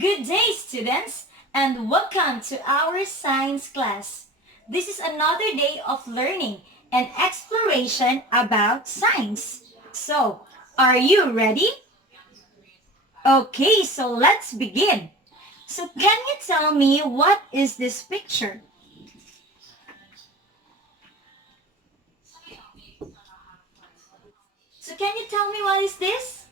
Good day, students, and welcome to our science class. This is another day of learning and exploration about science. So, are you ready? Okay, so let's begin. So, can you tell me what is this picture? So, can you tell me what is this?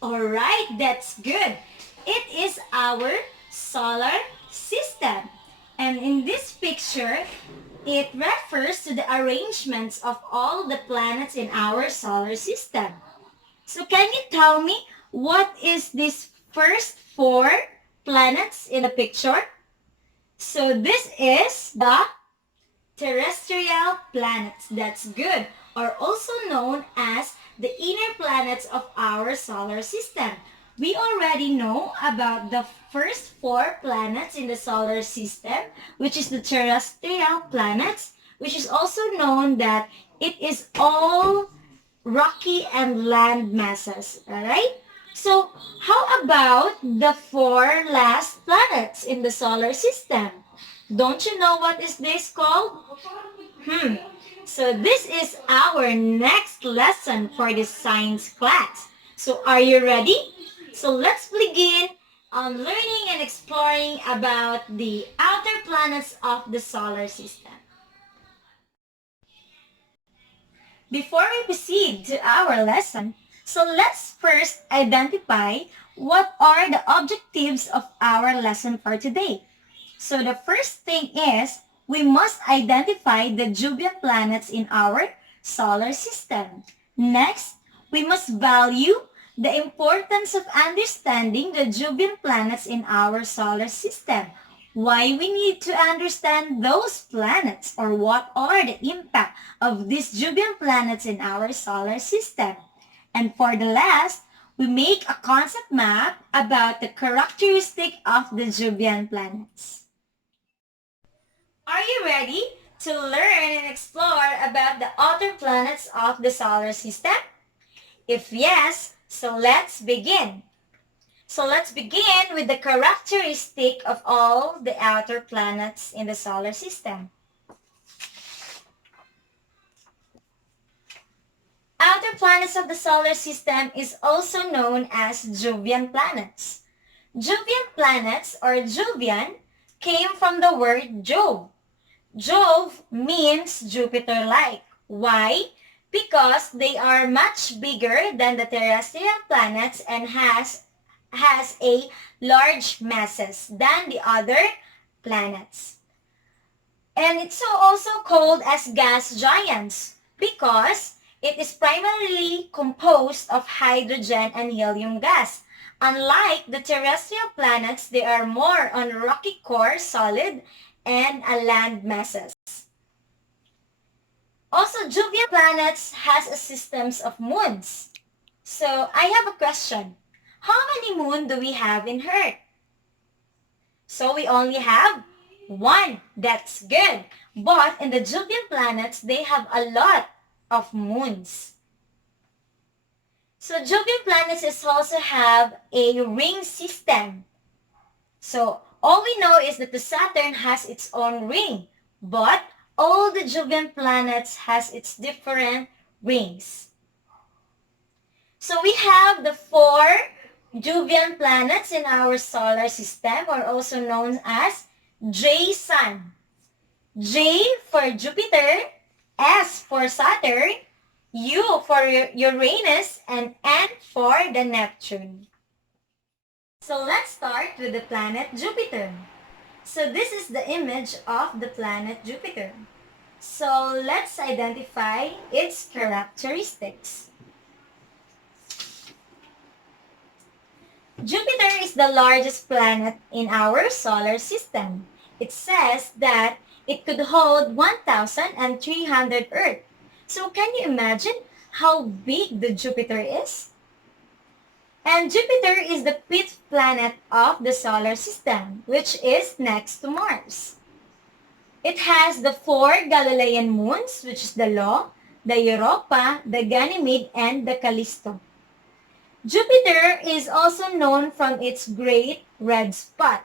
Alright, that's good. It is our solar system. And in this picture, it refers to the arrangements of all the planets in our solar system. So can you tell me what is this first four planets in the picture? So this is the terrestrial planets. That's good. Or also known as the inner planets of our solar system. We already know about the first four planets in the solar system, which is the terrestrial planets, which is also known that it is all rocky and land masses. Alright? So, how about the four last planets in the solar system? Don't you know what is this called? So this is our next lesson for this science class. So are you ready? So let's begin on learning and exploring about the outer planets of the solar system. Before we proceed to our lesson, so let's first identify what are the objectives of our lesson for today. So the first thing is we must identify the Jovian planets in our solar system. Next, we must value the importance of understanding the Jovian planets in our solar system. Why we need to understand those planets, or what are the impact of these Jovian planets in our solar system. And for the last, we make a concept map about the characteristic of the Jovian planets. Are you ready to learn and explore about the outer planets of the solar system? If yes, so let's begin. So let's begin with the characteristic of all the outer planets in the solar system. Outer planets of the solar system is also known as Jovian planets. Jovian planets, or Jovian, came from the word Jove. Jove means Jupiter-like. Why? Because they are much bigger than the terrestrial planets and has a large masses than the other planets. And it's also called as gas giants because it is primarily composed of hydrogen and helium gas. Unlike the terrestrial planets, they are more on rocky core solid and a land masses. Also, Jovian planets has a systems of moons. So, I have a question. How many moons do we have in Earth? So, we only have one. That's good. But in the Jovian planets, they have a lot of moons. So, Jovian planets is also have a ring system. So, all we know is that the Saturn has its own ring, but all the Jovian planets has its different rings. So we have the four Jovian planets in our solar system, or also known as J-Sun. J for Jupiter, S for Saturn, U for Uranus, and N for the Neptune. So let's start with the planet Jupiter. So this is the image of the planet Jupiter. So let's identify its characteristics. Jupiter is the largest planet in our solar system. It says that it could hold 1,300 Earth. So can you imagine how big the Jupiter is? And Jupiter is the fifth planet of the solar system, which is next to Mars. It has the four Galilean moons, which is the Io, the Europa, the Ganymede, and the Callisto. Jupiter is also known from its great red spot.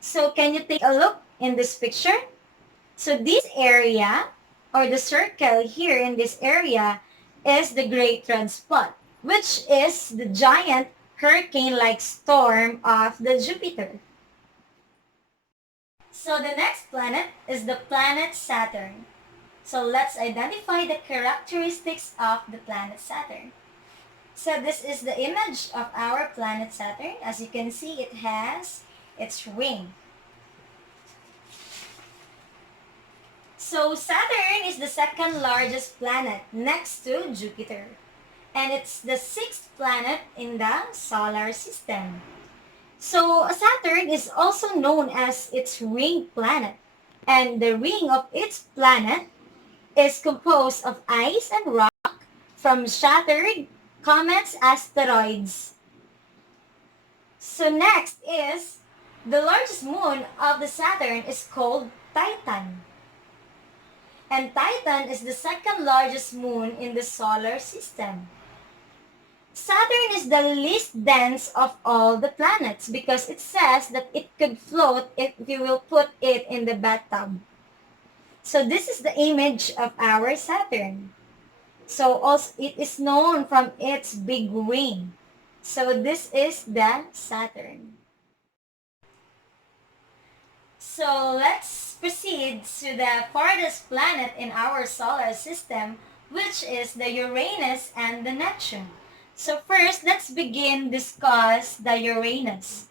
So can you take a look in this picture? So this area, or the circle here in this area, is the great red spot, which is the giant hurricane-like storm of the Jupiter. So the next planet is the planet Saturn. So let's identify the characteristics of the planet Saturn. So this is the image of our planet Saturn. As you can see, it has its ring. So Saturn is the second largest planet next to Jupiter. And it's the sixth planet in the solar system. So Saturn is also known as its ring planet. And the ring of its planet is composed of ice and rock from shattered comets, asteroids. So next is the largest moon of the Saturn is called Titan. And Titan is the second largest moon in the solar system. Saturn is the least dense of all the planets because it says that it could float if you will put it in the bathtub. So this is the image of our Saturn. So also it is known from its big ring. So this is the Saturn. So let's proceed to the farthest planet in our solar system, which is the Uranus and the Neptune. So first, let's discuss the Uranus.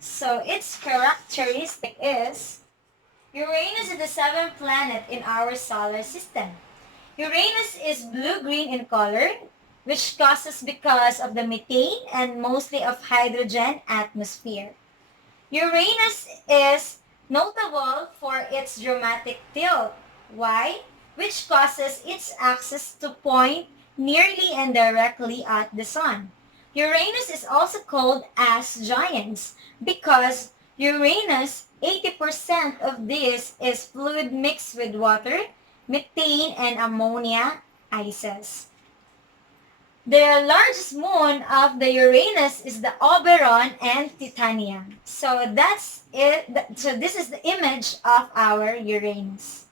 So its characteristic is, Uranus is the seventh planet in our solar system. Uranus is blue-green in color, which causes because of the methane and mostly of hydrogen atmosphere. Uranus is notable for its dramatic tilt. Why? Which causes its axis to point nearly and directly at the sun. Uranus is also called as giants because Uranus, 80% of this is fluid mixed with water, methane, and ammonia ices. The largest moon of the Uranus is the Oberon and Titania. So that's it. So this is the image of our Uranus.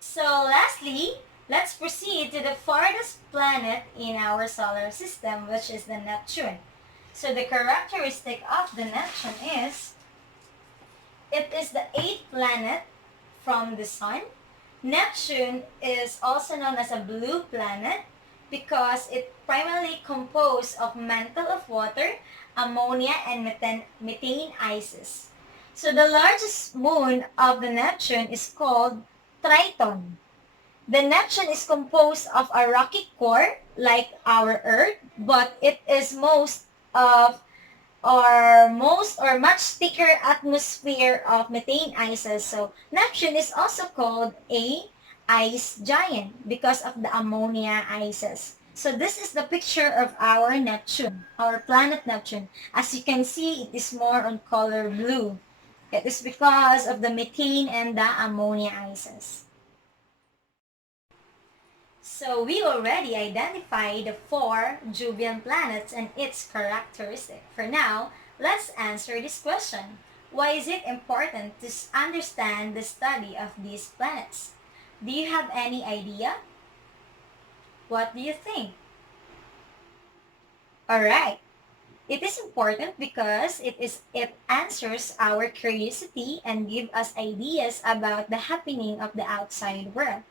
So lastly, let's proceed to the farthest planet in our solar system, which is the Neptune. So the characteristic of the Neptune is, it is the eighth planet from the sun. Neptune is also known as a blue planet because it primarily composed of mantle of water, ammonia, and methane ices. So the largest moon of the Neptune is called Triton. The Neptune is composed of a rocky core like our Earth, but it is most or much thicker atmosphere of methane ices. So Neptune is also called a ice giant because of the ammonia ices. So this is the picture of our Neptune, our planet Neptune. As you can see, it is more on color blue. It is because of the methane and the ammonia ices. So we already identified the 4 Jovian planets and its characteristic. For now, let's answer this question. Why is it important to understand the study of these planets? Do you have any idea? What do you think? Alright. It is important because it answers our curiosity and gives us ideas about the happening of the outside world.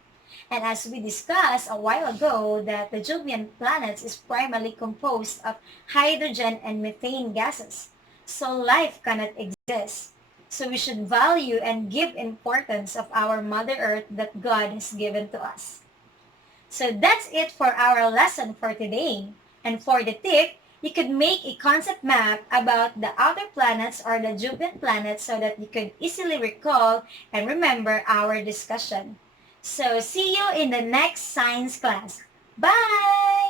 And as we discussed a while ago, that the Jovian planets is primarily composed of hydrogen and methane gases. So life cannot exist. So we should value and give importance of our Mother Earth that God has given to us. So that's it for our lesson for today. And for the tip, you could make a concept map about the outer planets or the Jovian planets so that you could easily recall and remember our discussion. So see you in the next science class. Bye!